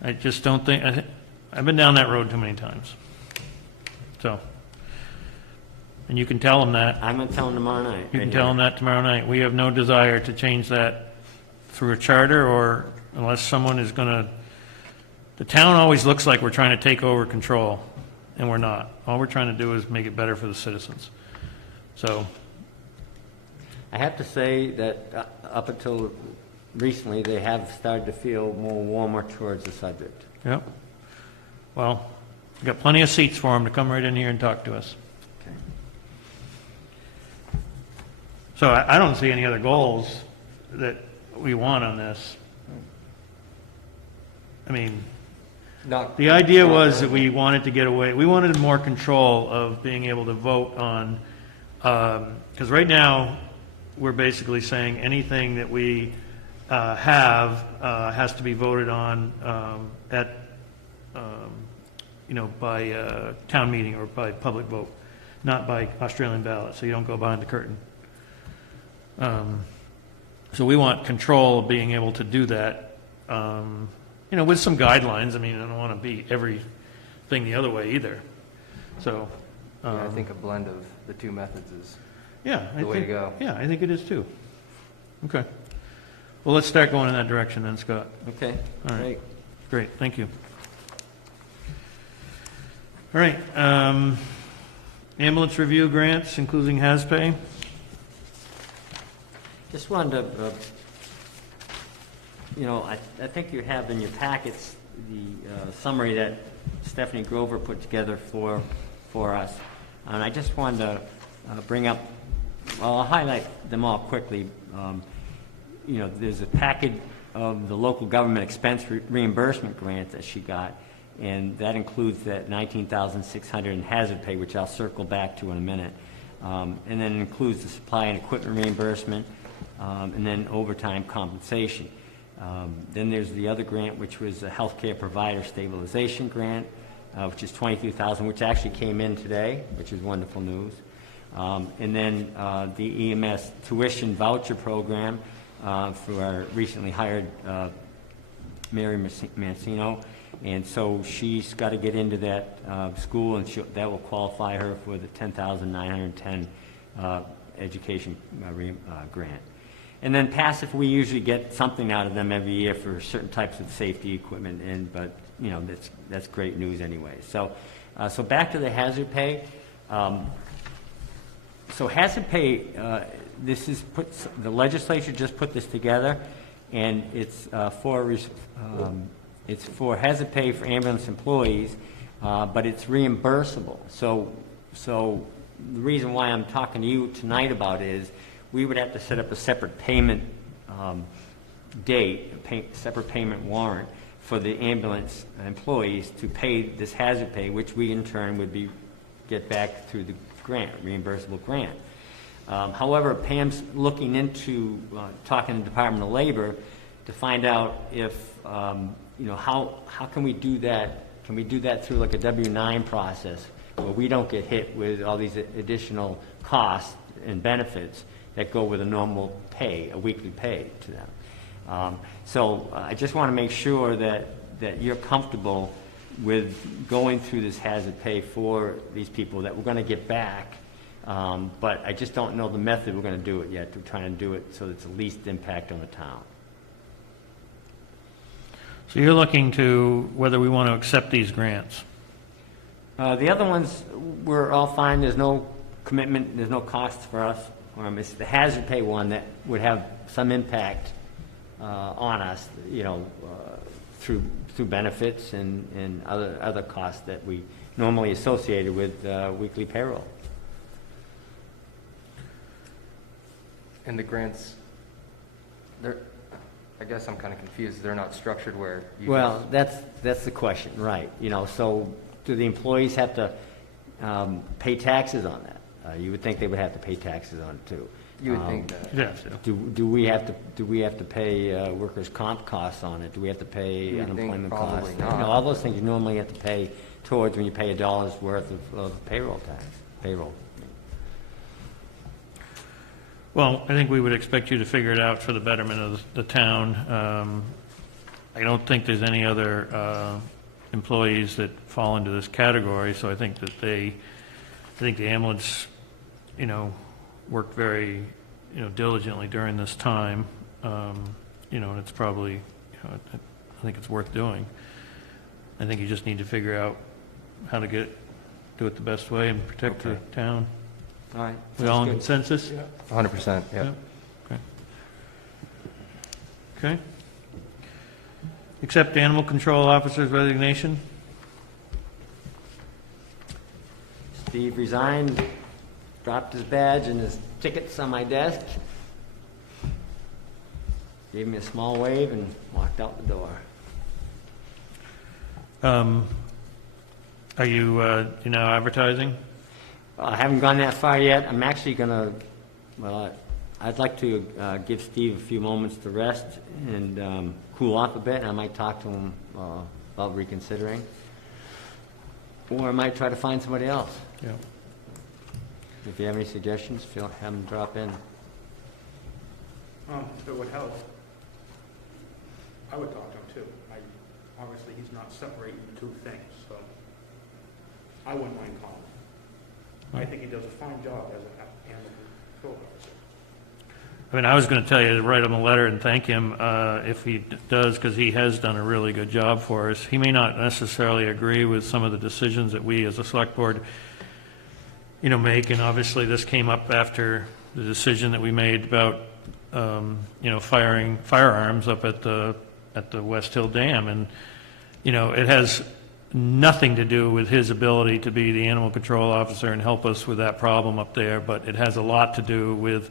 I just don't think, I've been down that road too many times. So, and you can tell them that. I'm going to tell them tomorrow night. You can tell them that tomorrow night. We have no desire to change that through a charter, or unless someone is going to, the town always looks like we're trying to take over control, and we're not. All we're trying to do is make it better for the citizens. So, I have to say that up until recently, they have started to feel more warmer towards the subject. yep. Well, we've got plenty of seats for them to come right in here and talk to us. Okay. So I don't see any other goals that we want on this. I mean, the idea was that we wanted to get away, we wanted more control of being able to vote on, because right now, we're basically saying anything that we have has to be voted on at, you know, by town meeting or by public vote, not by Australian ballot, so you don't go behind the curtain. So we want control of being able to do that with some guidelines. I mean, I don't want to be everything the other way either. So, Yeah, I think a blend of the two methods is yeah, the way to go. Yeah, I think it is too. Okay. Well, let's start going in that direction then, Scott. Okay, All right. great. Great, thank you. All right, ambulance review grants, including HAZPay. Just wanted to, I think you have in your packets the summary that Stephanie Grover put together for us. And I just wanted to bring up, I'll highlight them all quickly. There's a package of the local government expense reimbursement grant that she got, and that includes that $19,600 in hazard pay, which I'll circle back to in a minute. And then it includes the supply and equipment reimbursement, and then overtime compensation. Then there's the other grant, which was a healthcare provider stabilization grant, which is $22,000, which actually came in today, which is wonderful news. And then the EMS tuition voucher program for our recently hired Mary Mancino. And so she's got to get into that school, and that will qualify her for the $10,910 education grant. And then passive, we usually get something out of them every year for certain types of safety equipment, but that's great news anyway. So back to the hazard pay. So hazard pay, the legislature just put this together, and it's for hazard pay for ambulance employees, but it's reimbursable. So the reason why I'm talking to you tonight about it is we would have to set up a separate payment date, separate payment warrant for the ambulance employees to pay this hazard pay, which we in turn would get back through the grant, reimbursable grant. However, Pam's looking into talking to the Department of Labor to find out if how can we do that? Can we do that through like a W-9 process where we don't get hit with all these additional costs and benefits that go with a normal pay, a weekly pay to them? So I just want to make sure that you're comfortable with going through this hazard pay for these people that we're going to get back. But I just don't know the method we're going to do it yet. We're trying to do it so it's the least impact on the town. So you're looking to whether we want to accept these grants? The other ones, we're all fine. There's no commitment. There's no cost for us. It's the hazard pay one that would have some impact on us, through benefits and other costs that we normally associated with weekly payroll. And the grants, I guess I'm kind of confused. They're not structured where you... Well, that's the question, right. So do the employees have to pay taxes on that? You would think they would have to pay taxes on it too. You would think that. Yes. Do we have to pay workers' comp costs on it? Do we have to pay You would think unemployment probably costs? not. All those things you normally have to pay towards when you pay $1 worth of payroll tax. Payroll. Well, I think we would expect you to figure it out for the betterment of the town. I don't think there's any other employees that fall into this category, so I think that the ambulance, worked very, diligently during this time, and it's probably, I think it's worth doing. I think you just need to figure out how to do it the best way and protect the town. All right. We all in Sounds good. consensus? 100%, yeah. Okay. Accept animal control officer's resignation. Steve resigned, dropped his badge and his tickets on my desk, gave me a small wave and walked out the door. Are you now advertising? I haven't gone that far yet. I'm actually going to, I'd like to give Steve a few moments to rest and cool off a bit. I might talk to him about reconsidering. Or I might try to find somebody else. Yeah. If you have any suggestions, have them drop in. If it would help, I would talk to him. too. Obviously, he's not separating the two things, so I wouldn't mind calling him. I think he does a fine job as an animal control officer. I mean, I was going to tell you to write him a letter and thank him if he does, because he has done a really good job for us. He may not necessarily agree with some of the decisions that we as a select board, make, and obviously this came up after the decision that we made about, firing firearms up at the West Hill Dam, and it has nothing to do with his ability to be the animal control officer and help us with that problem up there, but it has a lot to do with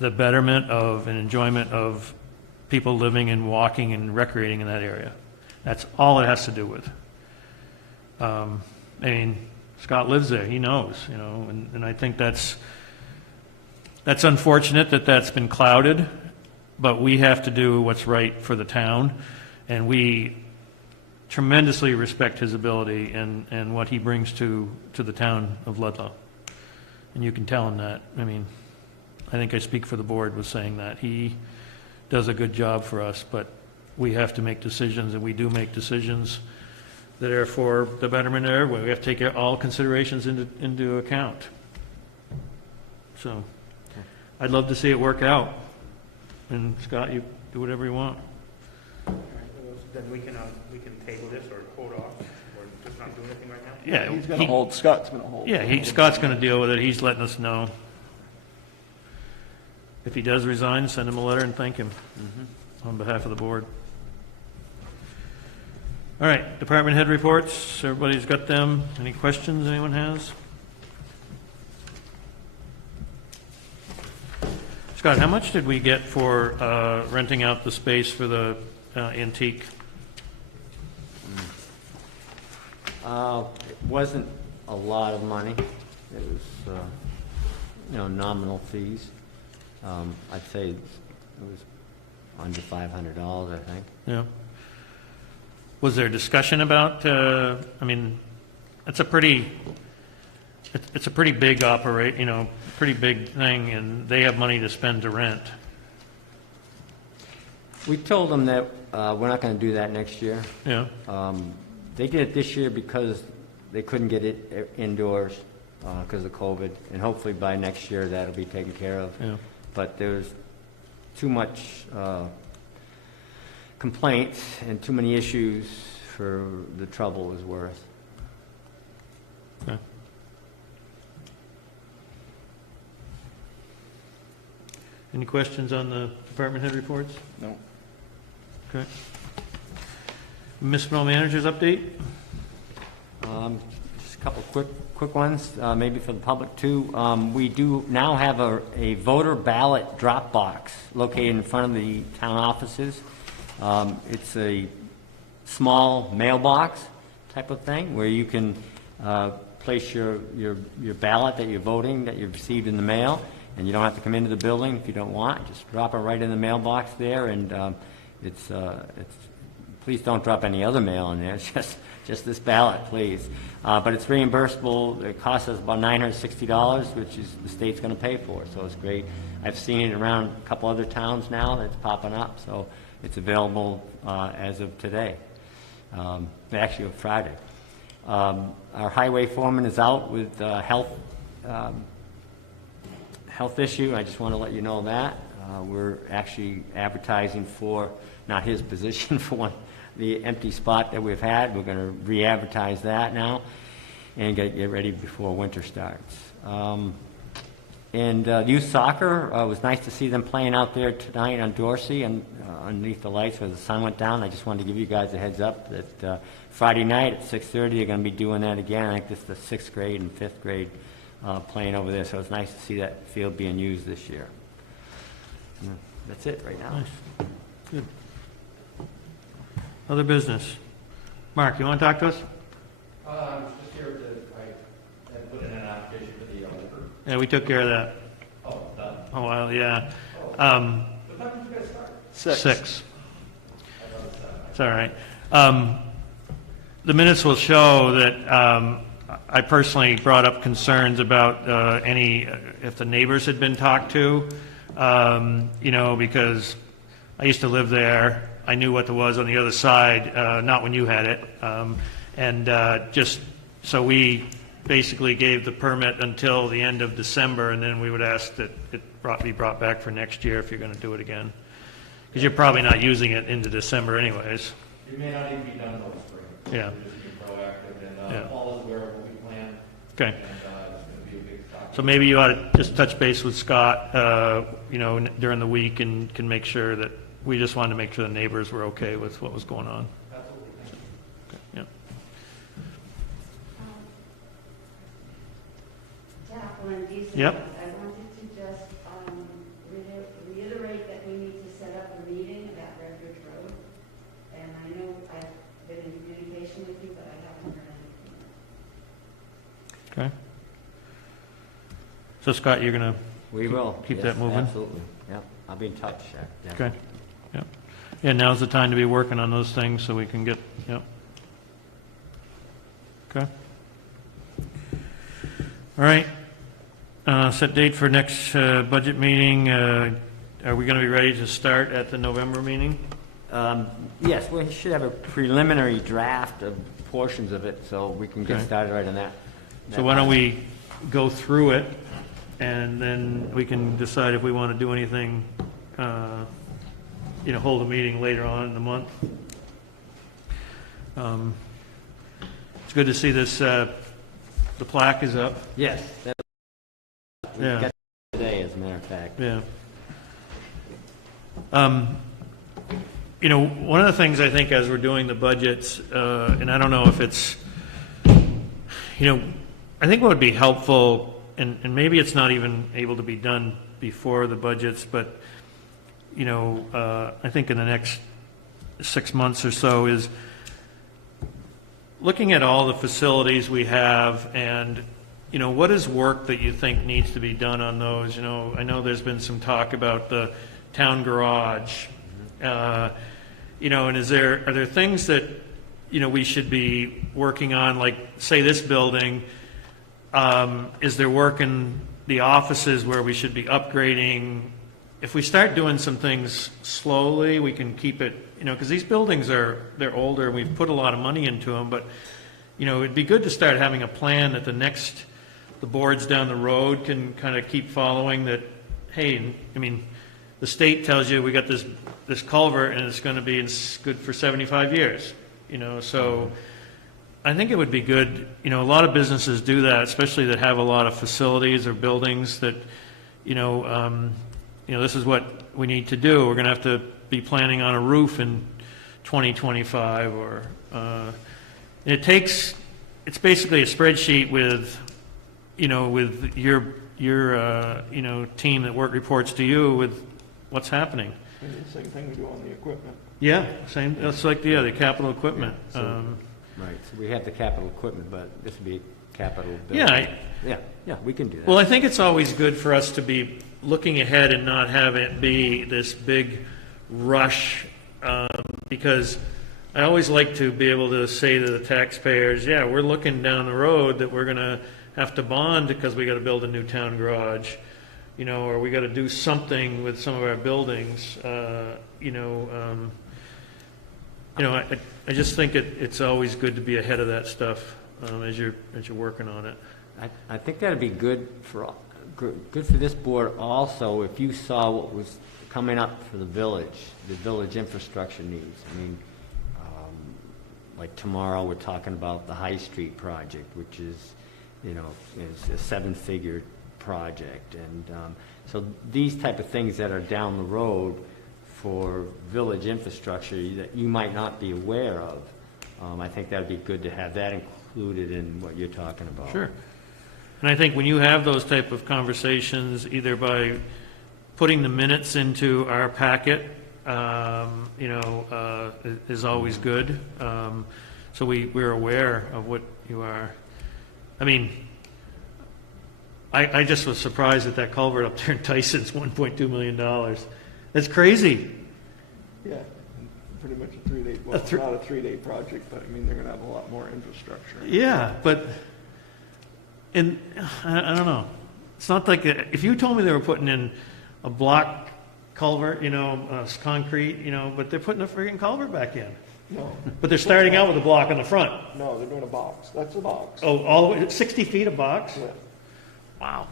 the betterment of and enjoyment of people living and walking and recreating in that area. That's all it has to do with. Scott lives there, he knows, and I think that's unfortunate that that's been clouded, but we have to do what's right for the town, and we tremendously respect his ability and what he brings to the town of Ludlow. And you can tell him that. I think I speak for the board with saying that. He does a good job for us, but we have to make decisions, and we do make decisions that are for the betterment of everyone. We have to take all considerations into account. So I'd love to see it work out. And Scott, you do whatever you want. All right, well, then we can table this or hold off, or just not do anything right now? Yeah, He's going to hold, Scott's going to hold. Yeah, Scott's going to deal with it. He's letting us know. If he does resign, send him a letter and thank him on behalf of the board. All right, department head reports. Everybody's got them. Any questions anyone has? Scott, how much did we get for renting out the space for the antique? It wasn't a lot of money. It was, nominal fees. I'd say it was under $500, I think. Yeah. Was there discussion about, it's a pretty big pretty big thing, and they have money to spend to rent. We told them that we're not going to do that next year. Yeah. They did it this year because they couldn't get it indoors because of COVID, and hopefully by next year that'll be taken care of. Yeah. But there's too much complaints and too many issues for the trouble it was worth. Okay. Any questions on the department head reports? No. Okay. Municipal managers update? Just a couple quick ones, maybe for the public too. We do now have a voter ballot drop box located in front of the town offices. It's a small mailbox type of thing where you can place your ballot that you're voting, that you've received in the mail, and you don't have to come into the building if you don't want. Just drop it right in the mailbox there, and it's please don't drop any other mail in there. It's just this ballot, please. But it's reimbursable. It costs us about $960, which is the state's going to pay for. So it's great. I've seen it around a couple other towns now that's popping up. So it's available as of today, actually of Friday. Our highway foreman is out with health issue. I just want to let you know that. We're actually advertising for, not his position, for the empty spot that we've had. We're going to re-advertise that now and get ready before winter starts. And youth soccer, it was nice to see them playing out there tonight on Dorsey and underneath the lights where the sun went down. I just wanted to give you guys a heads up that Friday night at 6:30 they're going to be doing that again. I think this is the 6th grade and 5th grade playing over there, so it's nice to see that field being used this year. And that's it right now. Nice. Good. Other business. Mark, you want to talk to us? I'm just here I put in an application for the liquor. Yeah, we took care of that. Oh, done. A while, yeah. What time did you guys start? 6. I thought it was 7. It's all right. The minutes will show that I personally brought up concerns about if the neighbors had been talked to, because I used to live there, I knew what there was on the other side, not when you had it. Just, so we basically gave the permit until the end of December, and then we would ask that it be brought back for next year if you're going to do it again. Because you're probably not using it into December anyways. You may not even be done till spring. Yeah. So just be proactive, and Yeah. Paul is aware of what we plan. Okay. And it's going to be a big topic. So maybe you ought to just touch base with Scott, during the week and can make sure that, we just wanted to make sure the neighbors were okay with what was going on. Absolutely. Thank you. Okay, yeah. Jacqueline, Diesel. Yep. I wanted to just reiterate that we need to set up a meeting about Redbridge Road. And I know I've been in communication with you, but I haven't heard anything. Okay. So Scott, you're going to We will. keep Yes, that moving? Absolutely, yeah. I'll be in touch, yeah. Okay, yeah. Yeah, now's the time to be working on those things so we can get, yep. Okay. All right. Set date for next budget meeting. Are we going to be ready to start at the November meeting? Yes, we should have a preliminary draft of portions of it, so we can get Okay. started right on that. So why don't we go through it, and then we can decide if we want to do anything, hold a meeting later on in the month. It's good to see this, the plaque is up. Yes, that, we Yeah. got it today, as a matter of fact. Yeah. One of the things I think as we're doing the budgets, and I don't know if it's, I think what would be helpful, and maybe it's not even able to be done before the budgets, but, I think in the next 6 months or so is looking at all the facilities we have and, what is work that you think needs to be done on those? I know there's been some talk about the town garage, and are there things that, we should be working on, like, say, this building, is there work in the offices where we should be upgrading? If we start doing some things slowly, we can keep it, because these buildings they're older, and we've put a lot of money into them, but, it'd be good to start having a plan that the boards down the road can kind of keep following that, hey, the state tells you we got this culvert and it's going to be good for 75 years, so I think it would be good, a lot of businesses do that, especially that have a lot of facilities or buildings that, this is what we need to do. We're going to have to be planning on a roof in 2025 or, it's basically a spreadsheet with, with your team that reports to you with what's happening. The same thing we do on the equipment. Yeah, same, that's like, the capital equipment. Right, so we have the capital equipment, but this would be capital building. Yeah, Yeah, we can do that. well, I think it's always good for us to be looking ahead and not have it be this big rush, because I always like to be able to say to the taxpayers, yeah, we're looking down the road that we're going to have to bond because we got to build a new town garage, or we got to do something with some of our buildings, I just think it's always good to be ahead of that stuff as you're working on it. I think that'd be good for this board also, if you saw what was coming up for the village infrastructure needs. Like tomorrow, we're talking about the High Street project, which is, is a 7-figure project. And so these type of things that are down the road for village infrastructure that you might not be aware of, I think that'd be good to have that included in what you're talking about. Sure. And I think when you have those type of conversations, either by putting the minutes into our packet, is always good. So we're aware of what you are. I just was surprised that culvert up there in Tyson's $1.2 million. That's crazy. Yeah, pretty much a 3-day, well, it's not a 3-day project, but they're gonna have a lot more infrastructure. Yeah, but, I don't know. It's not like, if you told me they were putting in a block culvert, concrete, but they're putting a friggin' culvert back in. No, But they're starting out with a block on the front. no, they're doing a box. That's a box. Oh, all the way, 60 feet a box? Yeah. Wow.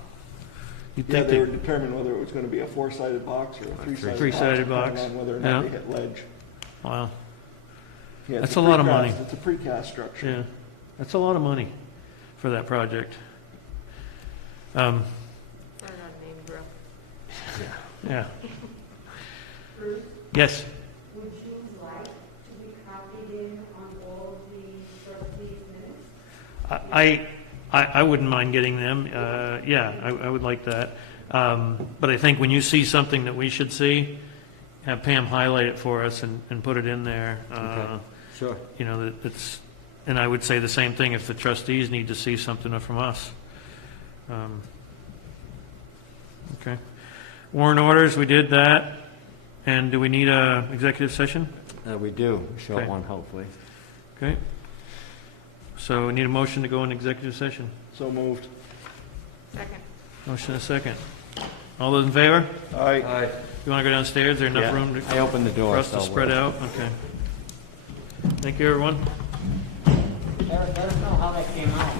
You'd Yeah, think they were they, determining whether it was gonna be a four-sided box or a three-sided box. Three-sided depending box. on whether or Yeah. not they hit ledge. wow, Yeah, it's That's a lot of precast- money. It's a precast structure. yeah. That's a lot of money for that project. They're not named Brooke. Yeah. Bruce, Yes, would you like to be copied in on all of the trustees' minutes? I wouldn't mind getting them. Yeah, I would like that. But I think when you see something that we should see, have Pam highlight it for us and put it in there. Sure. That it's, and I would say the same thing if the trustees need to see something from us. Okay. Warrant orders, we did that. And do we need a executive session? We do, short Okay. one, hopefully. Okay. So we need a motion to go in executive session. So moved. Second. Motion and a second. All those in favor? Aye. You want to go downstairs? Is there enough Yeah, room I opened the door. for us to so spread we're- out? Okay. Thank you, everyone. Eric, let us know how that came out.